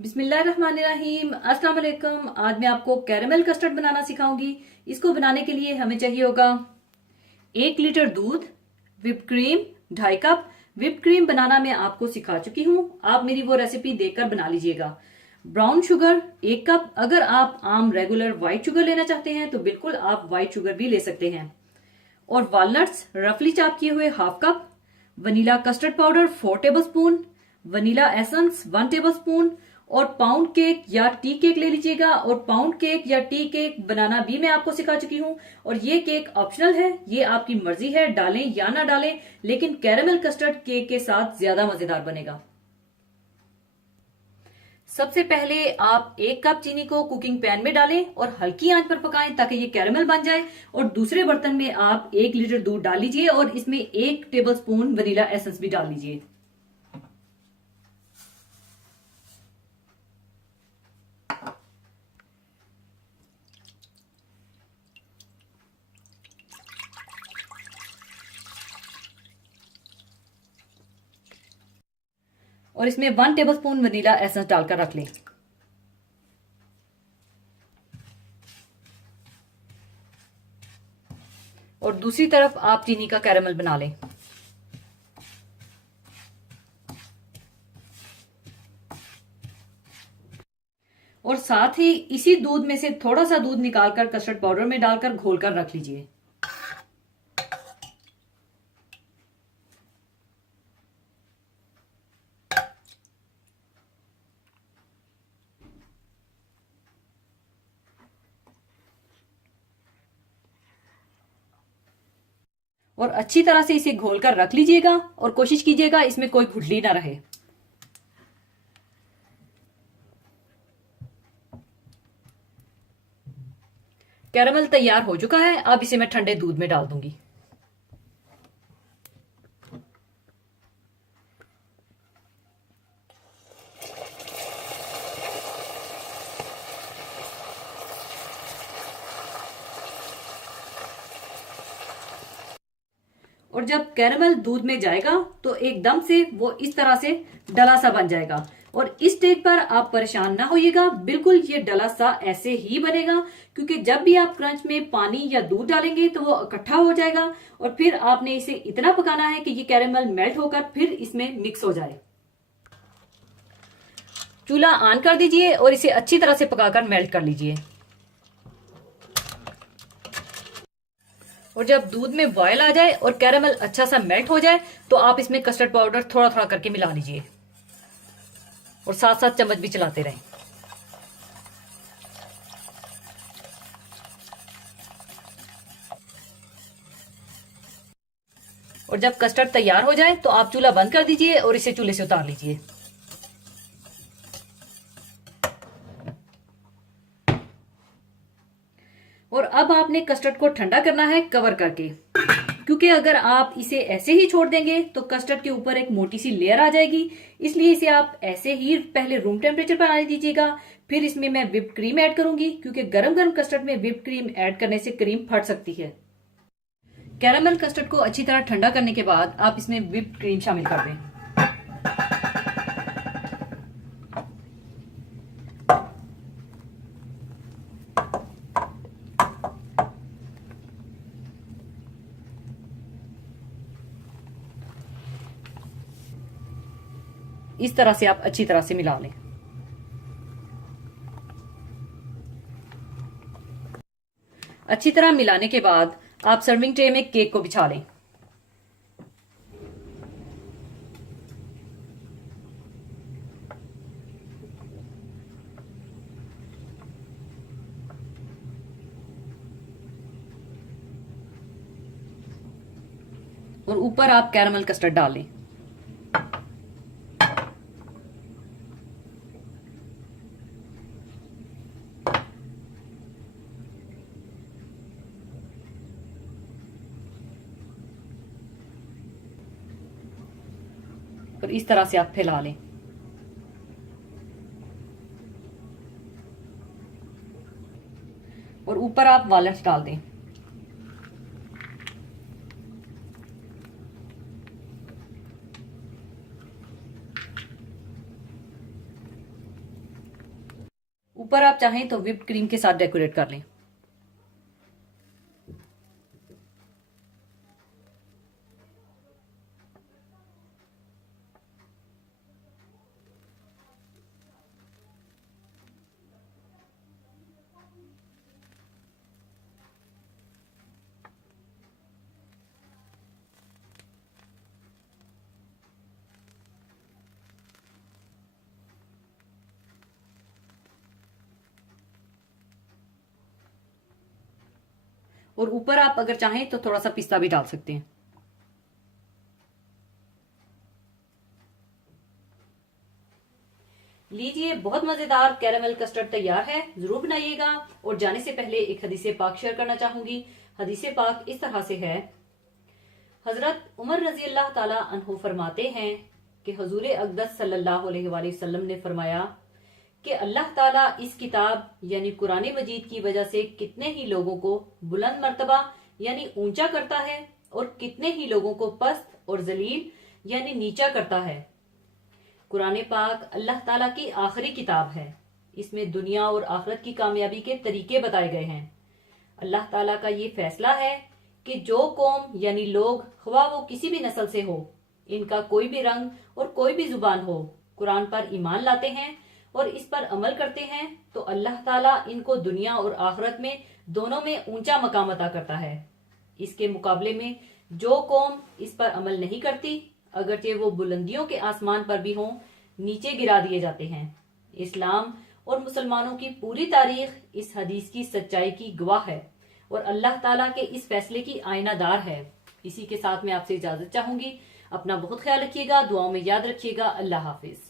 बिस्मिल्लाहिर्रहमानिर्रहीम। अस्सलाम वालेकुम। आज मैं आपको कैरेमल कस्टर्ड बनाना सिखाऊंगी। इसको बनाने के लिए हमें चाहिए होगा 1 लीटर दूध, whip cream 2.5 cup. Whip cream बनाना मैं आपको सिखा चुकी हूँ, आप मेरी वो रेसिपी देखकर बना लीजिएगा। Brown sugar 1 cup. अगर आप आम रेगुलर व्हाइट शुगर लेना चाहते हैं तो बिल्कुल आप व्हाइट शुगर भी ले सकते हैं। और वॉलनट्स रफली चॉप किए हुए 1/2 cup. Vanilla custard powder 4 tablespoon. Vanilla essence 1 tablespoon. और पाउंड केक या टी केक ले लीजिएगा। और पाउंड केक या टी केक बनाना भी मैं आपको सिखा चुकी हूँ। और ये केक ऑप्शनल है, ये आपकी मर्जी है डालें या ना डालें, लेकिन कैरेमल कस्टर्ड केक के साथ ज्यादा मजेदार बनेगा। सबसे पहले आप 1 कप चीनी को कुकिंग पैन में डालें और हल्की आंच पर पकाएं ताकि ये कैरेमल बन जाए। और दूसरे बर्तन में आप 1 लीटर दूध डाल लीजिए और इसमें 1 टेबलस्पून वनीला एसेंस भी डाल लीजिए। और इसमें 1 टेबलस्पून वनीला एसेंस डालकर रख लें। और दूसरी तरफ आप चीनी का कैरेमल बना लें। और साथ ही इसी दूध में से थोड़ा सा दूध निकालकर कस्टर्ड पाउडर में डालकर घोलकर रख लीजिए। और अच्छी तरह से इसे घोलकर रख लीजिएगा और कोशिश कीजिएगा इसमें कोई गुठली ना रहे। कैरेमल तैयार हो चुका है, अब इसे मैं ठंडे दूध में डाल दूंगी। और जब कैरेमल दूध में जाएगा तो एकदम से वो इस तरह से डला सा बन जाएगा। और इस स्टेज पर आप परेशान ना होइएगा, बिल्कुल ये डला सा ऐसे ही बनेगा, क्योंकि जब भी आप क्रंच में पानी या दूध डालेंगे तो वो इकट्ठा हो जाएगा। और फिर आपने इसे इतना पकाना है कि ये कैरेमल मेल्ट होकर फिर इसमें मिक्स हो जाए। चूल्हा ऑन कर दीजिए और इसे अच्छी तरह से पकाकर मेल्ट कर लीजिए। और जब दूध में बॉयल आ जाए और कैरेमल अच्छा सा मेल्ट हो जाए तो आप इसमें कस्टर्ड पाउडर थोड़ा थोड़ा करके मिला लीजिए और साथ साथ चम्मच भी चलाते रहें। और जब कस्टर्ड तैयार हो जाए तो आप चूल्हा बंद कर दीजिए और इसे चूल्हे से उतार लीजिए। और अब आपने कस्टर्ड को ठंडा करना है कवर करके, क्योंकि अगर आप इसे ऐसे ही छोड़ देंगे तो कस्टर्ड के ऊपर एक मोटी सी लेयर आ जाएगी। इसलिए इसे आप ऐसे ही पहले रूम टेम्परेचर पर आने दीजिएगा। फिर इसमें मैं व्हिप्ड क्रीम ऐड करूंगी, क्योंकि गरम गरम कस्टर्ड में व्हिप्ड क्रीम ऐड करने से क्रीम फट सकती है। कैरेमल कस्टर्ड को अच्छी तरह ठंडा करने के बाद आप इसमें व्हिप्ड क्रीम शामिल कर दें। इस तरह से आप अच्छी तरह से मिला लें। अच्छी तरह मिलाने के बाद आप सर्विंग ट्रे में केक को बिछा लें। और ऊपर आप कैरेमल कस्टर्ड डाल लें। और इस तरह से आप फैला लें। और ऊपर आप वॉलनट्स डाल दें। ऊपर आप चाहें तो व्हिप्ड क्रीम के साथ डेकोरेट कर लें। और ऊपर आप अगर चाहें तो थोड़ा सा पिस्ता भी डाल सकते हैं। लीजिए, बहुत मजेदार कैरामल कस्टर्ड तैयार है। जरूर बनाइएगा। और जाने से पहले एक हदीस पाक शेयर करना चाहूंगी। हदीस पाक इस तरह से है। हजरत उमर रजी अल्लाह ताला अन्हु फरमाते हैं कि हुजूर अक़दस सल्लल्लाहु अलैहि वसल्लम ने फरमाया कि अल्लाह ताला इस किताब यानी कुरान मजीद की वजह से कितने ही लोगों को बुलंद मर्तबा यानी ऊंचा करता है और कितने ही लोगों को पस्त और जलील यानी नीचा करता है। कुरान पाक अल्लाह ताला की आखिरी किताब है। इसमें दुनिया और आखिरत की कामयाबी के तरीके बताए गए हैं। अल्लाह ताला का ये फैसला है कि जो कौम यानी लोग ख्वाह वो किसी भी नस्ल से हो, इनका कोई भी रंग और कोई भी जुबान हो, कुरान पर ईमान लाते हैं और इस पर अमल करते हैं तो अल्लाह ताला इनको दुनिया और आखिरत में दोनों में ऊंचा मकाम अता करता है। इसके मुकाबले में जो कौम इस पर अमल नहीं करती, अगरचे वो बुलंदियों के आसमान पर भी हों, नीचे गिरा दिए जाते हैं। इस्लाम और मुसलमानों की पूरी तारीख इस हदीस की सच्चाई की गवाह है और अल्लाह ताला के इस फैसले की आईनादार है। इसी के साथ मैं आपसे इजाजत चाहूंगी। अपना बहुत ख्याल रखिएगा, दुआओं में याद रखिएगा। अल्लाह हाफिज।